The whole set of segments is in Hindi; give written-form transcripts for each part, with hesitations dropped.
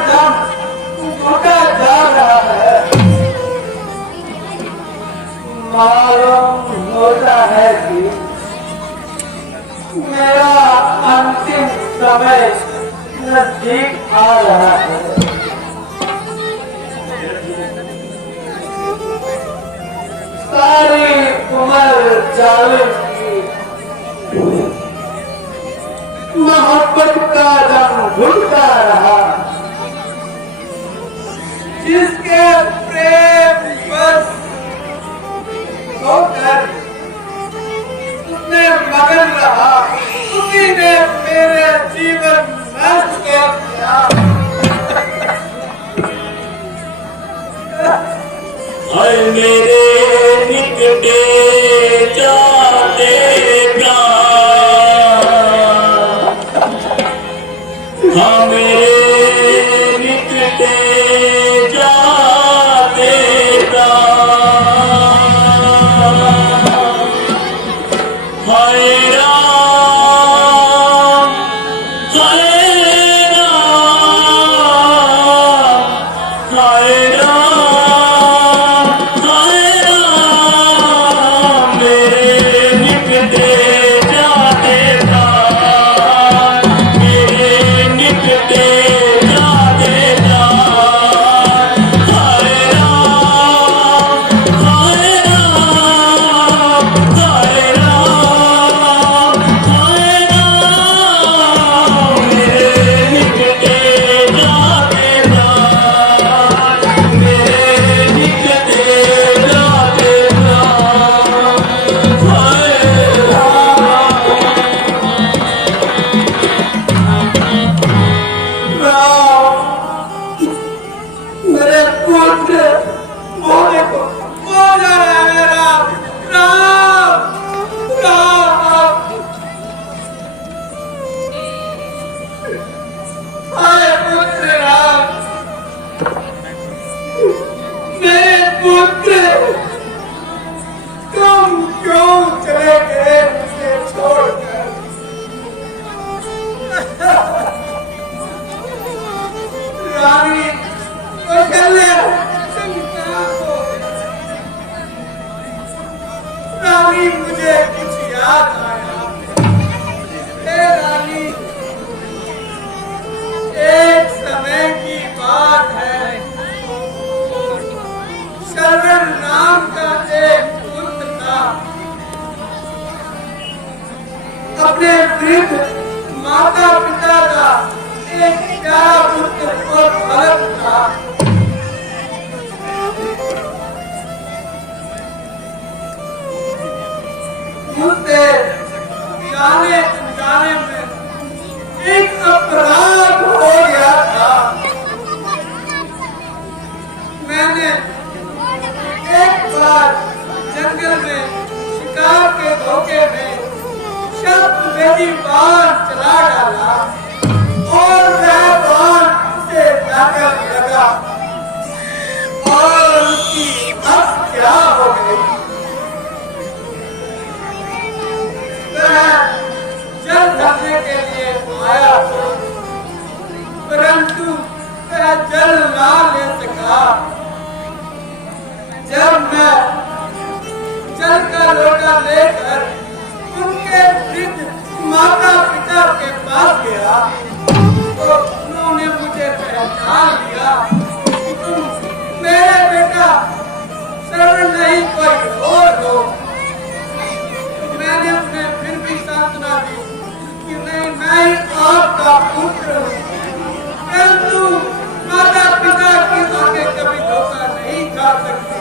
दम घुटा जा रहा है। मालूम होता है कि मेरा अंतिम समय नजदीक आ रहा है। सारी उम्र जालिम की मोहब्बत का रंग घुलता रहा। जिसके प्रेम बस होकर उसने मगन रहा, उसी ने मेरे जीवन नष्ट कर दिया। हाय मेरे निकटे जाते प्राण, हाँ मेरे निकटे जाते प्राण। हाय राम, हाय राम, हाय राम, हाय राम, मेरे निकटे जाते प्राण, मेरे निकटे जाते प्राण। हाय राम, हाय राम, हाय राम, हाय राम, मेरे निकटे जाते प्राण, मेरे निकटे जाते प्राण। हाय राम, मेरे पुत्र मोने को हो जा रहा है। राम, राम, राम, हाय पुत्र राम, मेरे पुत्र तुम क्यों चले गए मुझे छोड़कर? रानी कौशल्या, तुम कहाँ हो? रानी मुझे कुछ याद आया। हे रानी, एक समय की बात है, शरण नाम का एक पुत्र था। अपने वृद्ध माता पिता का एक प्यारा पुत्र और भरत था। मुझसे जाने अनजाने में एक अपराध हो गया था। मैंने एक बार जंगल में शिकार के धोखे में शब्द मेरी बाण चला डाला और वह बाण उसे जाकर लगा और उसकी हत्या हो गई। वह जल भरने के लिए आया था, परंतु वह जल ना ले सका। जब मैं जल का लोटा लेकर उनके वृद्ध माता पिता के पास गया तो उन्होंने मुझे पहचान लिया कि तुम मेरे बेटा शरण नहीं कोई और हो। मैंने उन्हें फिर भी सांत्वना दी कि नहीं, मैं ही आपका पुत्र हूँ, परंतु माता पिता की आंखें कभी धोखा नहीं खा सकती।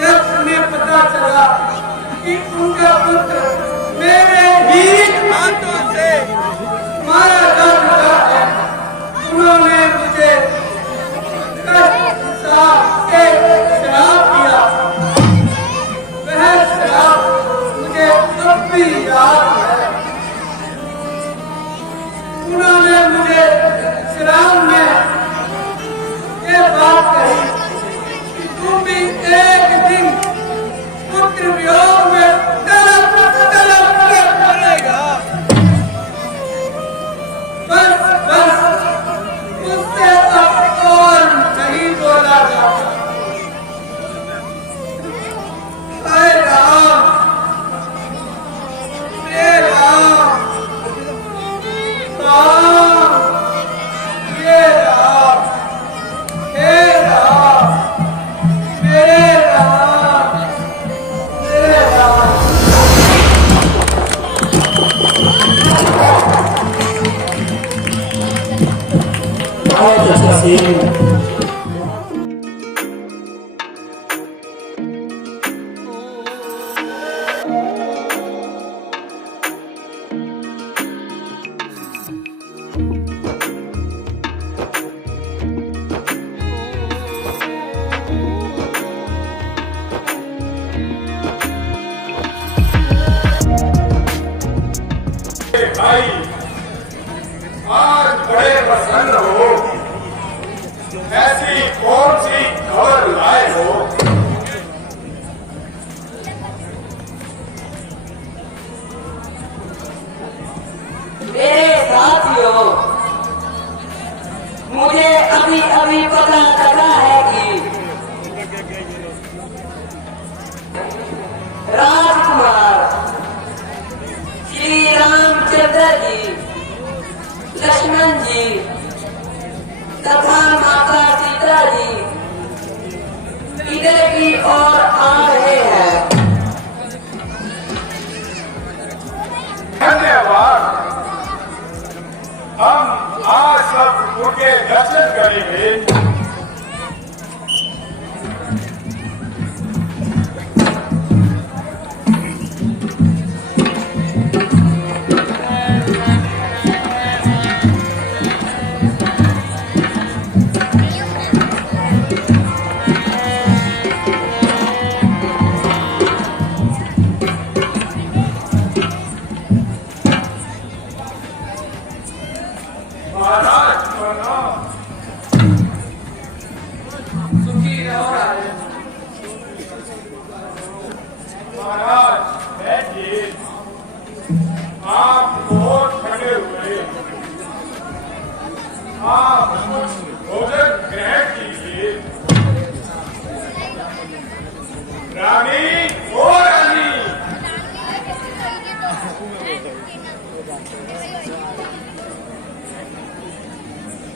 जब उन्हें पता चला कि उनका पुत्र मेरे ही हाथों से मारा जा चुका है, उन्होंने मुझे एक शराब दिया। वह शराब मुझे अब भी याद है। उन्होंने मुझे शराब मुझसे अब और नहीं बोला जाता। हाय राम, हे राम, राम, ये राम, हे राम, मेरे राम, मेरे राम। बहुत अच्छा सीन। भाई आज बड़े प्रसन्न हो, ऐसी कौन सी खबर लाए हो? मेरे साथियों, मुझे अभी अभी पता चला है कि राजकुमार श्री रामचंद्र जी, लक्ष्मण जी तथा माता सीता जी इधर की ओर आ रहे हैं। धन्यवाद। हम आज सब उनके दर्शन करेंगे। महाराज प्रणाम। सुखी रहो राजन। महाराज बैठिए, आप बहुत थके हुए, आप भोजन ग्रहण कीजिए। रानी ओ रानी,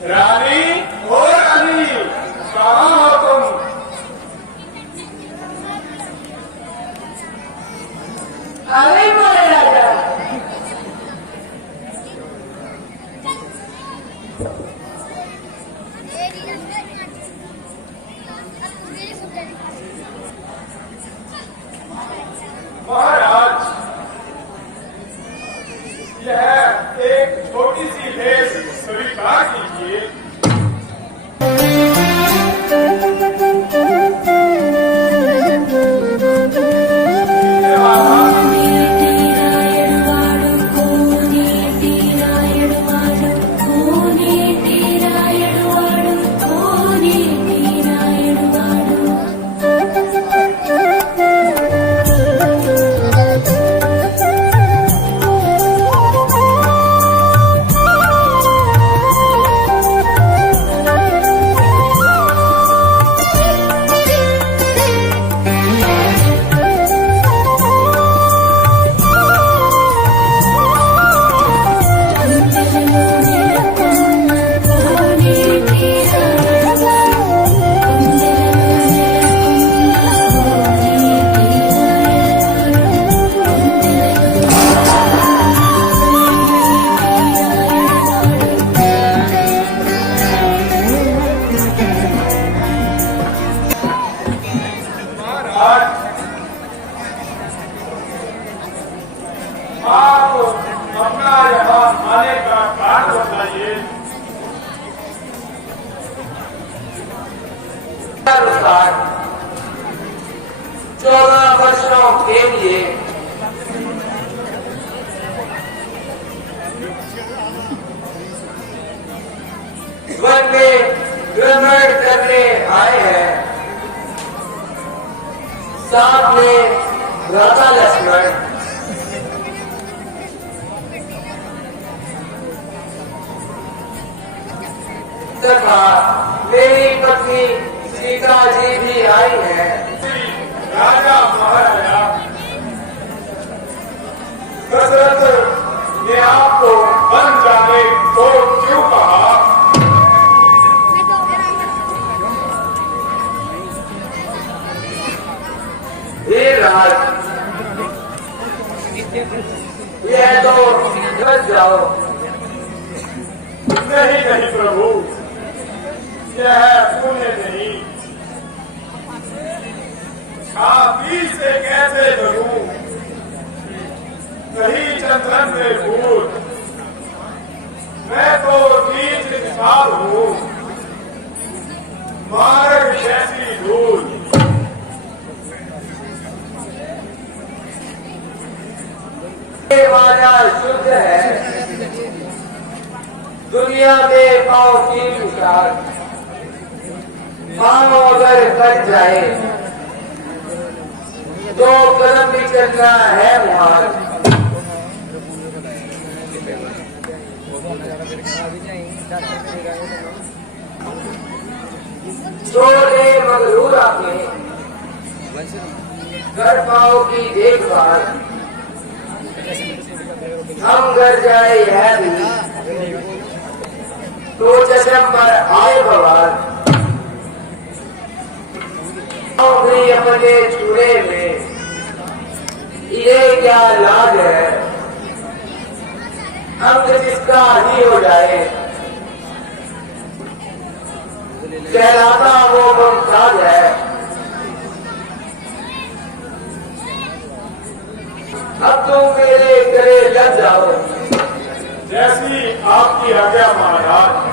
रानी ओ रानी, कहाँ हो तुम? अभी बोले राजा। महाराज, यह एक छोटी सी भेंट स्वीकार कीजिए। आप अपना यहाँ आने का कारण बताइए। अनुसार 14 वर्षों के लिए वन में भ्रमण करने आए हैं। साथ में राजा लक्ष्मण तथा मेरी पत्नी सीता जी भी आई हैं। राजा महाराजा दशरथ ने आपको बन जाने को क्यों कहा? हे राज, यह तो बच जाओ। नहीं नहीं प्रभु, यह पुण्य नहीं। छाती से कैसे करूं? कहीं चंद्रन में भूल, मैं तो नीच निसार हूं, मार्ग जैसी धूल। ये वाला शुद्ध है, दुनिया में पाँव की मिसाल। पाँव अगर कट जाए तो कदम भी चलना है मुहाल। छोड़े मगरूर आपने घर पाँव की देखभाल। हम घर जाए यह भी तो चश्म पर आए बवाल। भी अपने चूड़े में ये क्या लाज है, अंग जिसका ही हो जाए कहलाता वो मुमताज है। अब तुम मेरे गले लग जाओ। जैसी आपकी आज्ञा महाराज।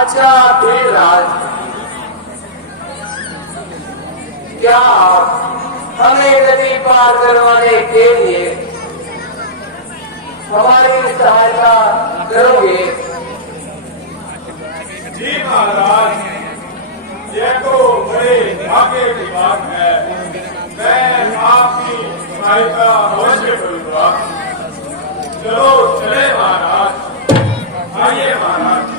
अच्छा फिर राज, क्या आप हमें नदी पार करवाने के लिए हमारी सहायता करोगे? जी महाराज, यह तो बड़े भाग्य की बात है। मैं आपकी सहायता अवश्य करूंगा। चलो चले महाराज, आइए महाराज।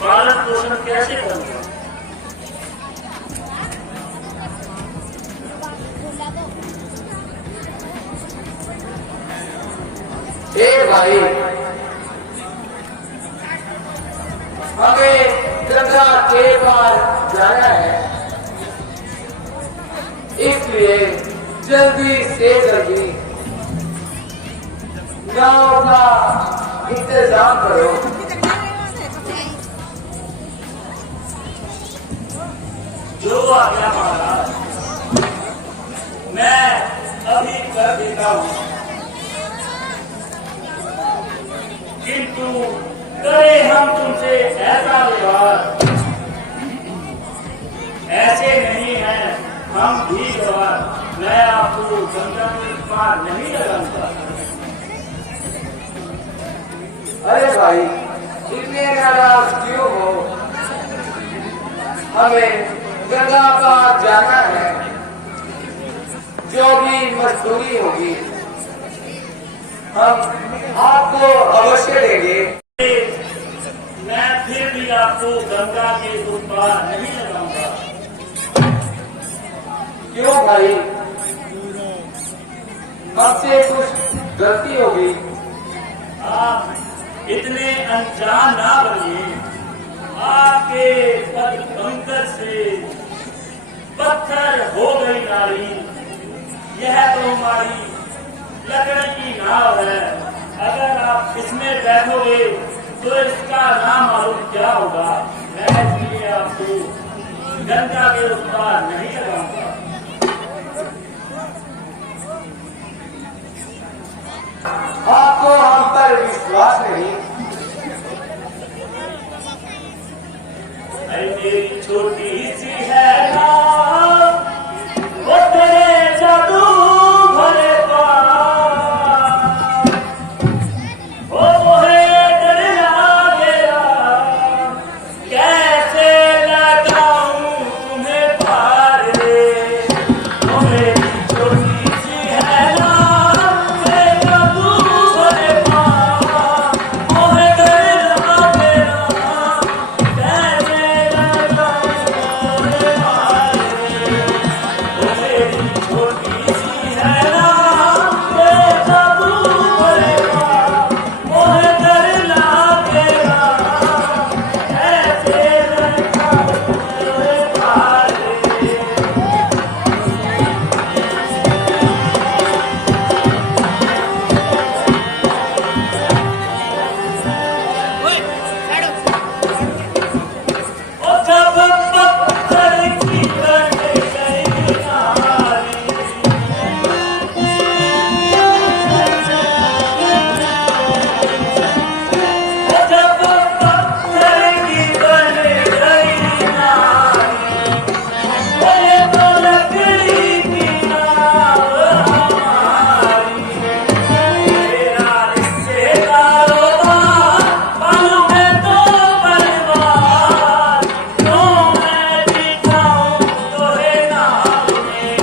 पालन पोषण कैसे करूंगा? भाई, हमें गंगा के पार जाना है, इसलिए जल्दी से जल्दी नाव का इंतजाम करो। जो आज्ञा महाराज, मैं अभी कर देता हूँ, किंतु करे हम तुमसे ऐसा व्यवहार, ऐसे नहीं है हम भी जवान, मैं आपको गंगा में पार नहीं लगाऊंगा। अरे भाई, इतने नाराज क्यों हो? हमें गंगा पार जाना है, जो भी मजदूरी होगी हम आपको अवश्य देंगे। मैं फिर भी आपको गंगा के उस पार नहीं लगाऊंगा। क्यों भाई, हमसे कुछ गलती होगी? आप इतने अनजान ना बनिए। आपके पद कंकर से पत्थर हो गई नारी। यह तो हमारी लकड़ी की नाव है। अगर आप इसमें बैठोगे तो इसका नाम मालूम क्या होगा। मैं इसलिए आपको गंगा के उस पार नहीं लगाऊंगा। आपको हम पर विश्वास नहीं? अरे मेरी छोटी सी है नाव, वो तेरे जादू भरे पार, ओ मोहे डरना गया, कैसे लगाऊं तुम्हें पार रे। ओ मेरी छोटी सी है नाव, तेरे जादू भरे पार, मोहे डरना गया, कैसे लगाऊं तुम्हें पार रे। ओ मेरी छोटी सी है नाव, तेरे जादू भरे पार, मोहे डरना गया, कैसे लगाऊं तुम्हें पार रे। ओ जब पत्थर की बन गई नारी, ओ जब पत्थर की बन गई नारी, ओ ये तो लकड़ी की नाव हमारी। मेरा इससे कारोबार मालूम है तो परिवार, क्यों मैं दिखाऊं तोरे नाव में।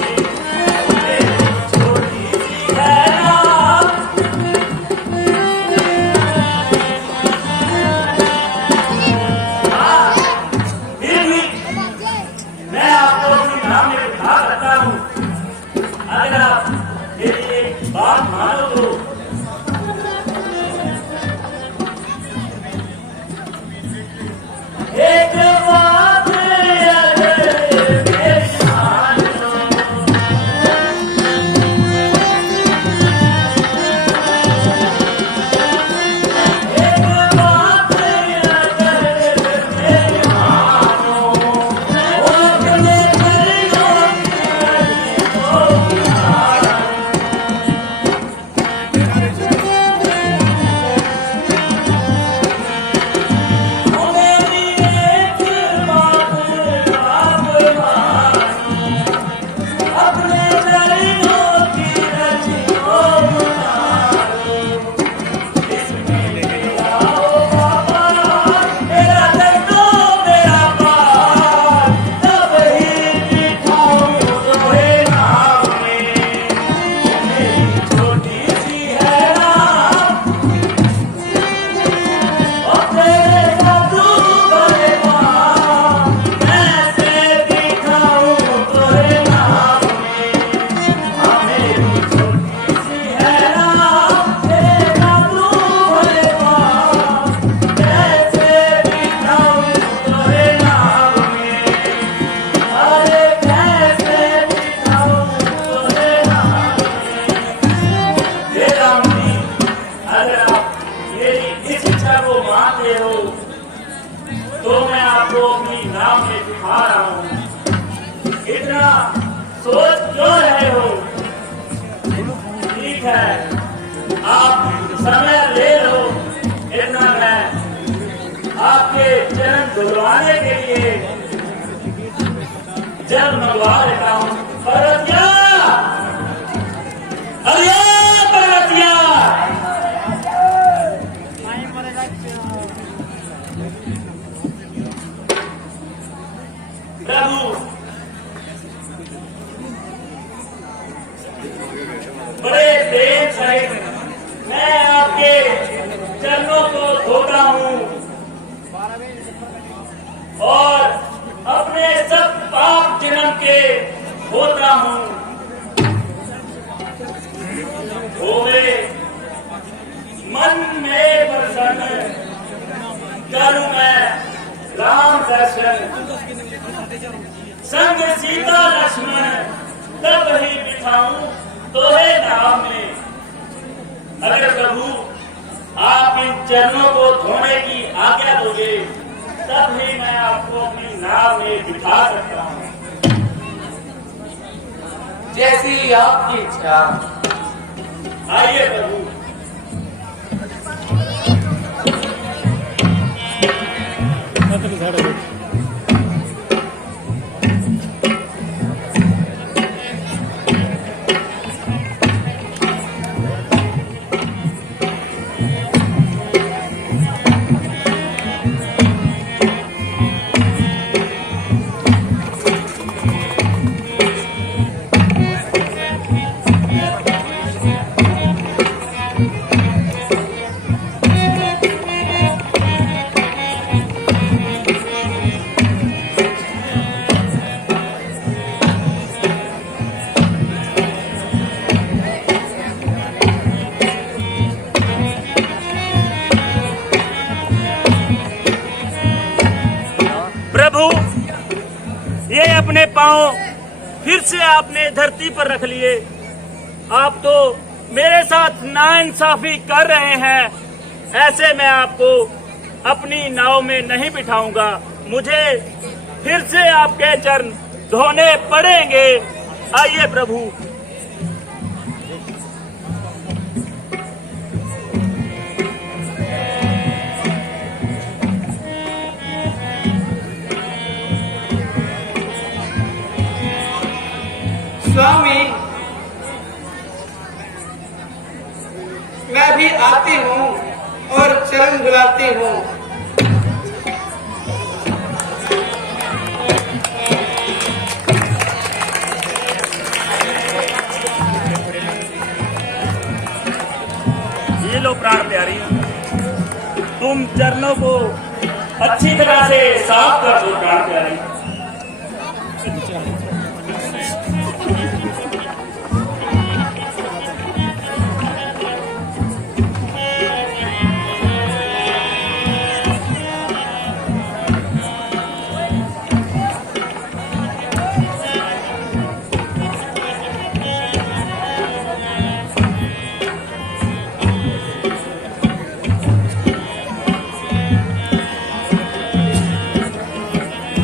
मेरी छोटी सी है नाव, हाँ, फिर भी मैं आपको अपनी नाव में बिठा सकता हूँ। अगर आप मेरी एक बात मानो तो। एक बात अगर मेरी मान लो, एक बात अगर मेरी मानो, वो अपने परिवार की को उतारो। ओ मेरी एक बात आप मानो, अपने चरणों की रजी को उतारो। इसमें मेरा ओ बाबा, मेरा दर्दो मेरा पार, तब ही दिखाऊं तोरे नाव में। मेरी छोटी सी है नाव, ओ तेरे जादू भरे पार, कैसे दिखाऊं तोरे नाव में। हाँ, मेरी छोटी सी है नाव, तेरे जादू भरे पार, कैसे दिखाऊं तोरे नाव में। अरे कैसे दिखाऊं तोरे नाव में। हे राम जी, अगर आप मेरी इस इच्छा को मानते हो तो मैं आपको अपनी नाव में दिखा रहा हूँ। इतना सोच क्यों रहे हो? ठीक है, आप समय ले लो। इतना मैं आपके चरण धुलवाने के लिए जल मंगवा लेता हूँ। परतिया, अरे परतिया, प्रभु बड़े प्रेम सहित मैं आपके चरणों को धोता हूँ और अपने सब पाप जन्म के धोता हूँ। होवे मन में प्रसन्न करूँ मैं राम दर्शन, संग सीता लक्ष्मण तब ही बिठाऊं तोहे नाम में। अगर प्रभु आप इन चरणों को धोने की आज्ञा दोगे तब ही मैं आपको अपनी नाव में बिठा सकता हूँ। जैसी आपकी इच्छा। आइए प्रभु। ये अपने पांव फिर से आपने धरती पर रख लिए। आप तो मेरे साथ नाइंसाफी कर रहे हैं। ऐसे मैं आपको अपनी नाव में नहीं बिठाऊंगा। मुझे फिर से आपके चरण धोने पड़ेंगे। आइए प्रभु। स्वामी, मैं भी आती हूँ और चरण धुलाती हूँ। ये लो प्राण प्यारी, तुम चरणों को अच्छी तरह से साफ कर दो प्राण प्यारी।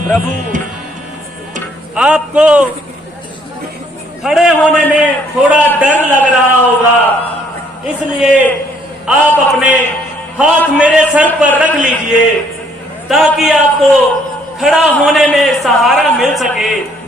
प्रभु, आपको खड़े होने में थोड़ा डर लग रहा होगा, इसलिए आप अपने हाथ मेरे सर पर रख लीजिए ताकि आपको खड़ा होने में सहारा मिल सके।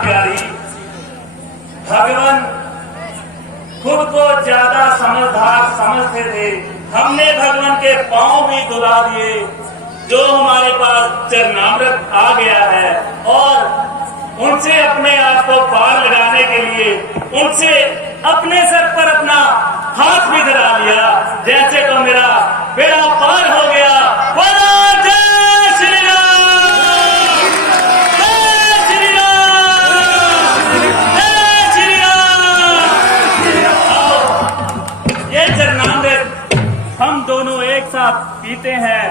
प्यारी, भगवान खुद को ज्यादा समझदार समझते थे। हमने भगवान के पांव भी धुला दिए, जो हमारे पास चरणामृत आ गया है, और उनसे अपने आप को पार लगाने के लिए उनसे अपने सर पर अपना हाथ भी धरा लिया, जैसे तो मेरा बेड़ा पार हो गया। हम दोनों एक साथ पीते हैं।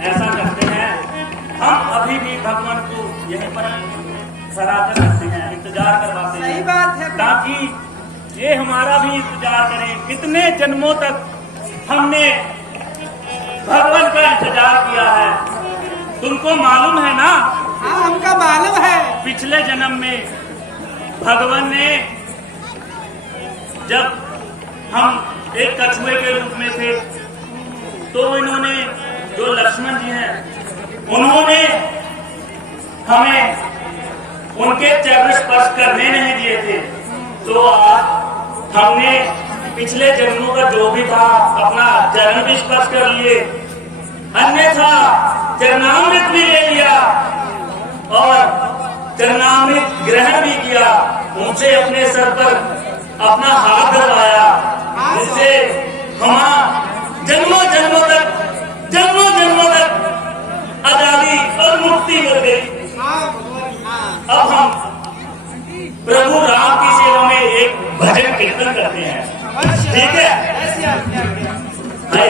ऐसा करते हैं, हम अभी भी भगवान को यहीं पर सराहते रखते हैं, इंतजार करवाते हैं। सही बात है। ताकि ये हमारा भी इंतजार करें। कितने जन्मों तक हमने भगवान का इंतजार किया है, तुमको मालूम है ना, हाँ हमका मालूम है। पिछले जन्म में भगवान ने, जब हम एक कछुए के रूप में थे, तो इन्होंने, जो लक्ष्मण जी हैं, उन्होंने हमें उनके चरण स्पर्श करने नहीं दिए थे। तो आज हमने पिछले जन्मों का जो भी था अपना चरण भी स्पर्श कर लिए, अन्यथा चरणामृत भी ले लिया और चरणामृत ग्रहण भी किया। उनसे अपने सर पर अपना हाथ धरवाया, जिससे हम जन्मों जन्मों तक आजादी और मुक्ति मिल गई। अब हम प्रभु राम की सेवा में एक भजन कीर्तन करते हैं, ठीक है?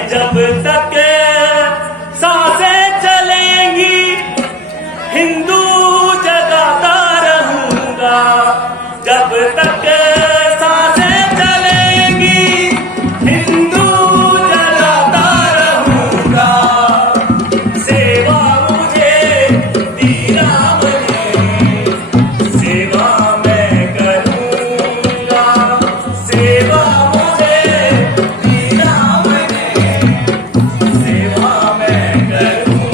जब तक सांसें चलेंगी हिंदू जगाता रहूंगा, जब तक सांसें चलेंगी हिंदू जगाता रहूंगा। सेवा मुझे दी राम ने, सेवा मैं करूंगा, सेवा मुझे दी राम ने, सेवा मैं करूंगा।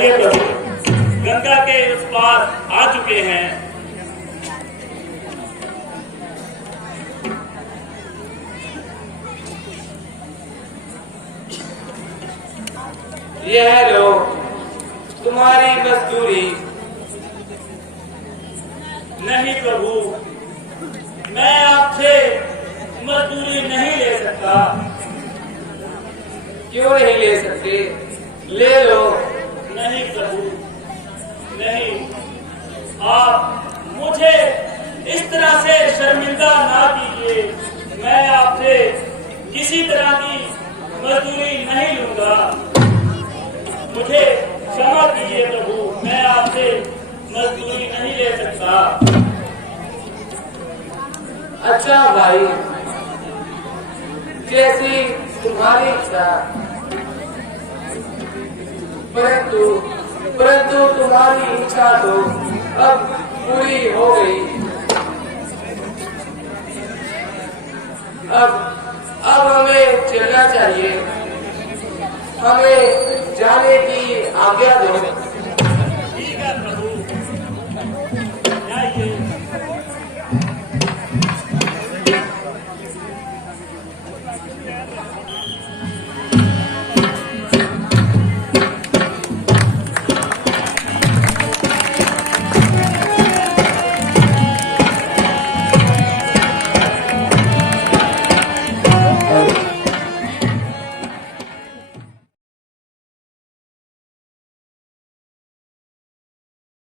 बताइए प्रभु, गंगा के उस पार आ चुके हैं। यह लो तुम्हारी मजदूरी। नहीं प्रभु, मैं आपसे मजदूरी नहीं ले सकता। क्यों नहीं ले सकते? ले लो। नहीं प्रभु, नहीं, आप मुझे इस तरह से शर्मिंदा ना कीजिए। मैं आपसे किसी तरह की मजदूरी नहीं लूंगा। मुझे क्षमा कीजिए प्रभु, मैं आपसे मजदूरी नहीं ले सकता। अच्छा भाई, जैसी तुम्हारी इच्छा। परंतु तुम्हारी इच्छा तो अब पूरी हो गई। अब हमें चलना चाहिए। हमें जाने की आज्ञा दो।